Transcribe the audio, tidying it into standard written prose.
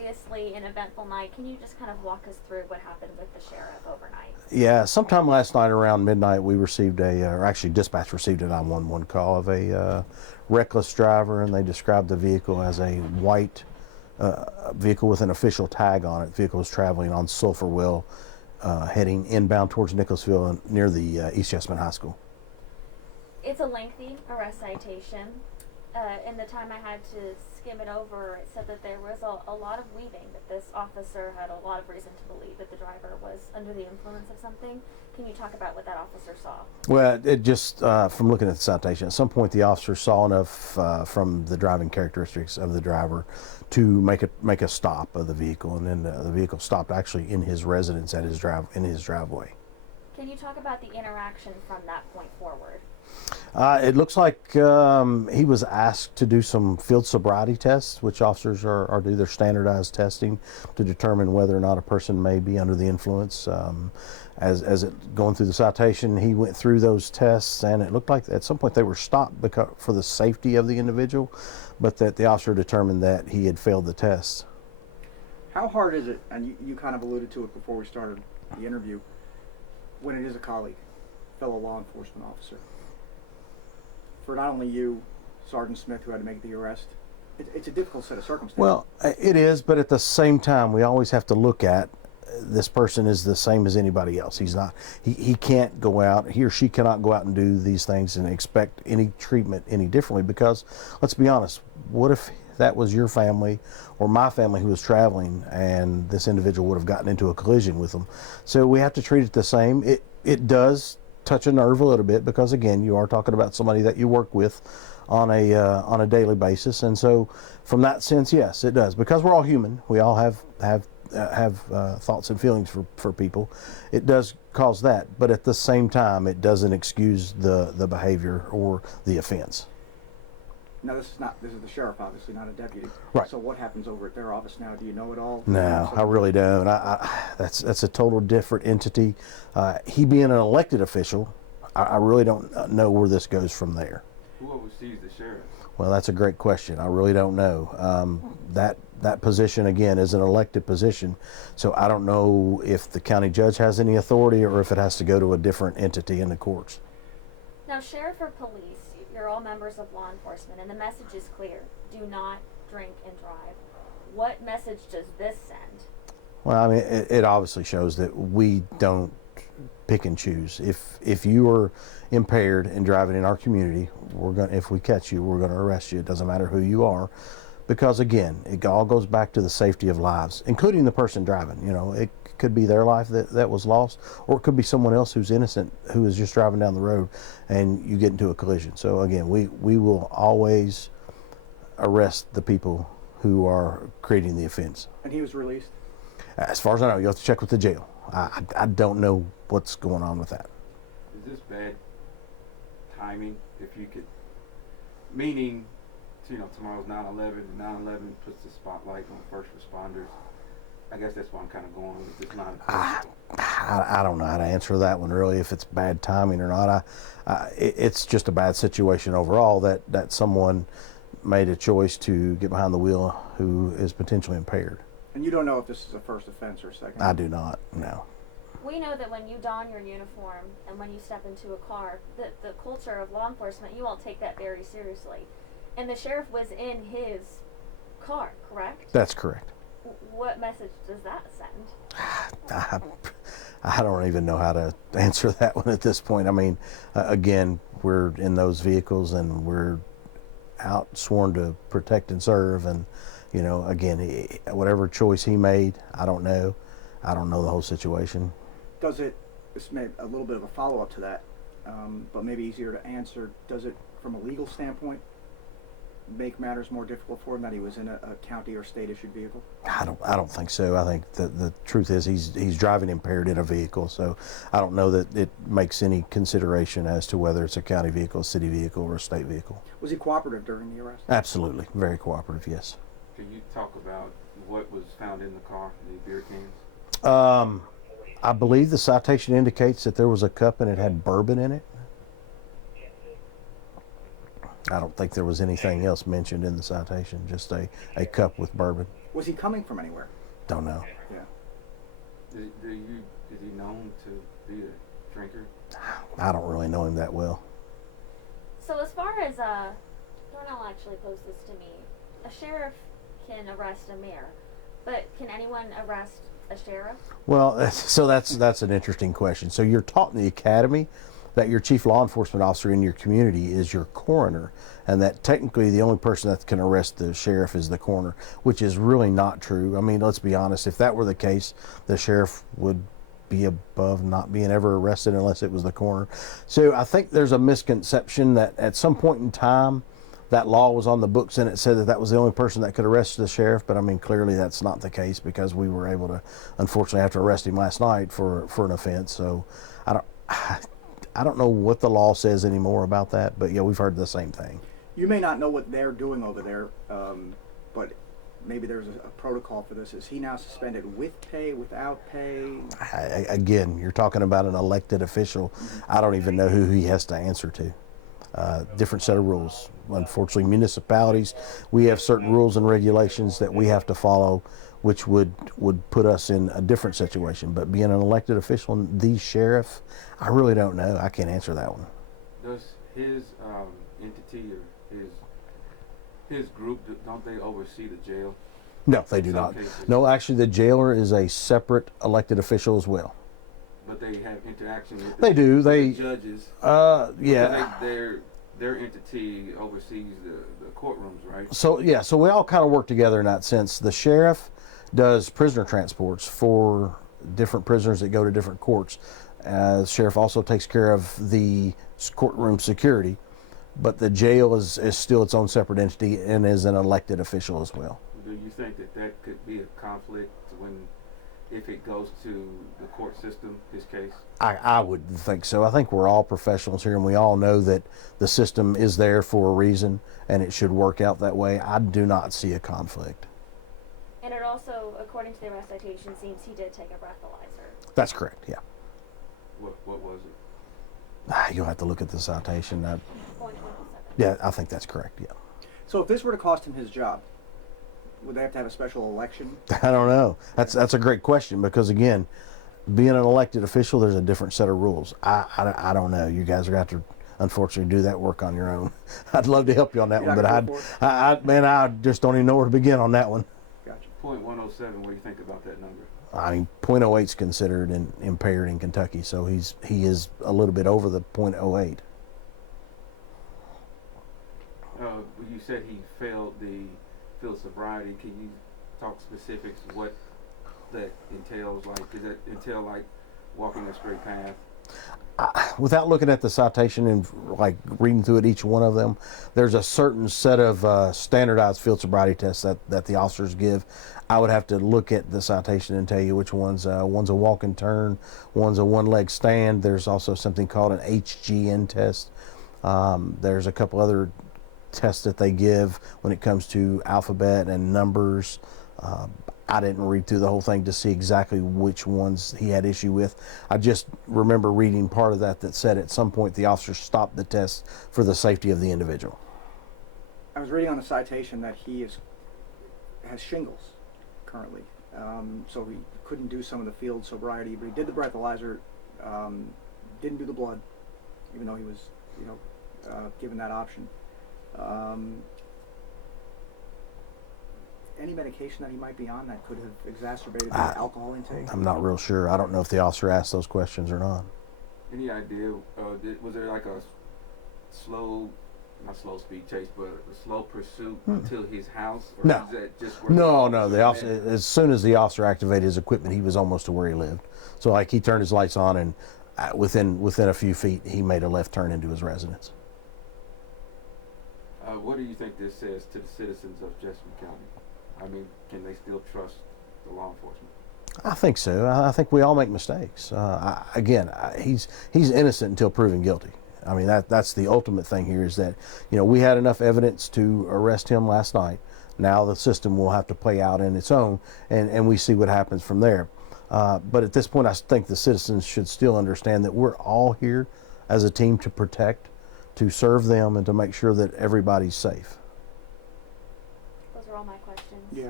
obviously an eventful night. Can you just kind of walk us through what happened with the sheriff overnight? Yeah, sometime last night around midnight, we received or actually dispatch received a 911 call of a reckless driver, and they described the vehicle as a white vehicle with an official tag on it. The vehicle was traveling on Sulphurwell, heading inbound towards Nicholasville near the East Jessamine High School. It's a lengthy arrest citation. In the time I had to skim it over, it said that there was a lot of weaving, that this officer had a lot of reason to believe that the driver was under the influence of something. Can you talk about what that officer saw? Well, it just, from looking at the citation, at some point the officer saw enough from the driving characteristics of the driver to make a stop of the vehicle, and then the vehicle stopped actually in his residence in his driveway. Can you talk about the interaction from that point forward? It looks like he was asked to do some field sobriety tests, which officers are do their standardized testing to determine whether or not a person may be under the influence. As it going through the citation, he went through those tests, and it looked like at some point they were stopped for the safety of the individual, but that the officer determined that he had failed the test. How hard is it, and you kind of alluded to it before we started the interview, when it is a colleague, fellow law enforcement officer? For not only you, Sergeant Smith, who had to make the arrest, it's a difficult set of circumstances. Well, it is, but at the same time, we always have to look at this person is the same as anybody else. He's not. He can't go out. He or she cannot go out and do these things and expect any treatment any differently. Because let's be honest, what if that was your family or my family who was traveling, and this individual would have gotten into a collision with them? So we have to treat it the same. It does touch a nerve a little bit, because again, you are talking about somebody that you work with on a daily basis, and so from that sense, yes, it does, because we're all human. We all have thoughts and feelings for people. It does cause that, but at the same time, it doesn't excuse the behavior or the offense. Now, this is the sheriff, obviously, not a deputy. Right. So what happens over at their office now? Do you know it all? No, I really don't. That's a total different entity. He being an elected official, I really don't know where this goes from there. Who oversees the sheriff? Well, that's a great question. I really don't know. That position, again, is an elected position, so I don't know if the county judge has any authority or if it has to go to a different entity in the courts. Now, sheriff or police, you're all members of law enforcement, and the message is clear: do not drink and drive. What message does this send? Well, I mean, it obviously shows that we don't pick and choose. If you are impaired and driving in our community, if we catch you, we're going to arrest you. It doesn't matter who you are, because again, it all goes back to the safety of lives, including the person driving. You know, it could be their life that was lost, or it could be someone else who's innocent, who is just driving down the road and you get into a collision. So again, we will always arrest the people who are creating the offense. And he was released? As far as I know, you have to check with the jail. I don't know what's going on with that. Is this bad timing? If you could, meaning, tomorrow's 9/11, and 9/11 puts the spotlight on first responders. I guess that's why I'm kind of going with this line of questioning. I don't know how to answer that one, really, if it's bad timing or not. It's just a bad situation overall that someone made a choice to get behind the wheel who is potentially impaired. And you don't know if this is a first offense or a second? I do not, no. We know that when you don your uniform and when you step into a car, the culture of law enforcement, you all take that very seriously. And the sheriff was in his car, correct? That's correct. What message does that send? I don't even know how to answer that one at this point. I mean, again, we're in those vehicles and we're out sworn to protect and serve, and again, whatever choice he made, I don't know the whole situation. This may a little bit of a follow-up to that, but maybe easier to answer, does it, from a legal standpoint, make matters more difficult for him that he was in a county or state issued vehicle? I don't think so. I think the truth is he's driving impaired in a vehicle, so I don't know that it makes any consideration as to whether it's a county vehicle, a city vehicle, or a state vehicle. Was he cooperative during the arrest? Absolutely, very cooperative, yes. Can you talk about what was found in the car, the beer cans? I believe the citation indicates that there was a cup and it had bourbon in it. I don't think there was anything else mentioned in the citation, just a cup with bourbon. Was he coming from anywhere? Don't know. Yeah. Is he known to be a drinker? I don't really know him that well. So as far as Darnell actually posed this to me, a sheriff can arrest a mayor, but can anyone arrest a sheriff? Well, so that's an interesting question. So you're taught in the academy that your chief law enforcement officer in your community is your coroner, and that technically the only person that can arrest the sheriff is the coroner, which is really not true. I mean, let's be honest, if that were the case, the sheriff would be above not being ever arrested unless it was the coroner. So I think there's a misconception that at some point in time that law was on the books and it said that that was the only person that could arrest the sheriff, but I mean, clearly that's not the case, because we were able to, unfortunately, have to arrest him last night for an offense. So I don't know what the law says anymore about that, but yeah, we've heard the same thing. You may not know what they're doing over there, but maybe there's a protocol for this. Is he now suspended with pay, without pay? Again, you're talking about an elected official. I don't even know who he has to answer to. Different set of rules. Unfortunately, municipalities, we have certain rules and regulations that we have to follow, which would put us in a different situation. But being an elected official, the sheriff, I really don't know. I can't answer that one. Does his entity or his group, don't they oversee the jail? No, they do not. No, actually, the jailer is a separate elected official as well. But they have interaction with They do. the judges. Yeah. Their entity oversees the courtrooms, right? So yeah, so we all kind of work together in that sense. The sheriff does prisoner transports for different prisoners that go to different courts. The sheriff also takes care of the courtroom security, but the jail is still its own separate entity and is an elected official as well. Do you think that could be a conflict if it goes to the court system, this case? I would think so. I think we're all professionals here, and we all know that the system is there for a reason, and it should work out that way. I do not see a conflict. And it also, according to the arrest citation, seems he did take a breathalyzer. That's correct, yeah. What was it? You'll have to look at the citation. 0.107. Yeah, I think that's correct, yeah. So if this were to cost him his job, would they have to have a special election? I don't know. That's a great question, because again, being an elected official, there's a different set of rules. I don't know. You guys are going to have to, unfortunately, do that work on your own. I'd love to help you on that one, but I just don't even know where to begin on that one. Gotcha. 0.107. What do you think about that number? I mean, .08 is considered impaired in Kentucky, so he is a little bit over the .08. You said he failed the field sobriety. Can you talk specifics what that entails? Like, does that entail like walking a straight path? Without looking at the citation and like reading through it, each one of them, there's a certain set of standardized field sobriety tests that the officers give. I would have to look at the citation and tell you which one's a walk and turn, one's a one-leg stand. There's also something called an HGN test. There's a couple other tests that they give when it comes to alphabet and numbers. I didn't read through the whole thing to see exactly which ones he had issue with. I just remember reading part of that said at some point the officer stopped the test for the safety of the individual. I was reading on the citation that he has shingles currently, so he couldn't do some of the field sobriety, but he did the breathalyzer, didn't do the blood, even though he was, given that option. Any medication that he might be on that could have exacerbated the alcohol intake? I'm not real sure. I don't know if the officer asked those questions or not. Any idea? Was there like a not slow speed chase, but a slow pursuit until his house? Or No. is that just No. The officer, as soon as the officer activated his equipment, he was almost to where he lived. So like he turned his lights on, and within a few feet, he made a left turn into his residence. What do you think this says to the citizens of Jessamine County? I mean, can they still trust the law enforcement? I think so. I think we all make mistakes. He's innocent until proven guilty. I mean, that's the ultimate thing here, is that, we had enough evidence to arrest him last night. Now the system will have to play out in its own, and we see what happens from there. But at this point, I think the citizens should still understand that we're all here as a team to protect, to serve them, and to make sure that everybody's safe.